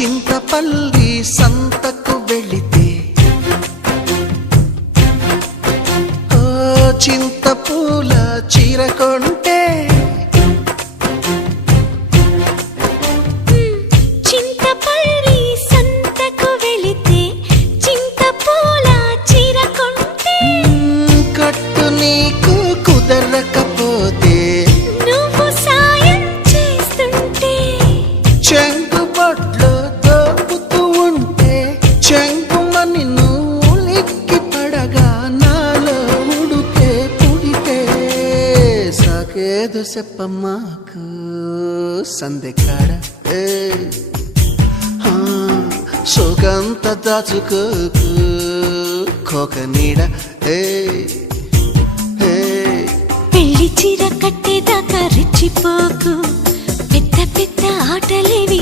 చింతపల్లి సంతకు వెళితే ఓ చింతపూల చీర కొంటే చింతపల్లి సంతకు వెళితే చింతపూల చీర కొంటే కట్టు నీకు కుదరకపోతే నువ్వు సాయం చేస్తుంటే చెంగుబట్లో దోపుతూ ఉంటే చెంగుమని నువ్వు లిక్కి పడగా నాలో ఉడుకే పుడితే సాకేదు చెప్పమ్మాకు సందెకాడ సోకంత దాచుకోకు కోక నీడ పెళ్లి చీర కట్టేదాకా రెచ్చిపోకు పెద్ద పెద్ద ఆటలేవి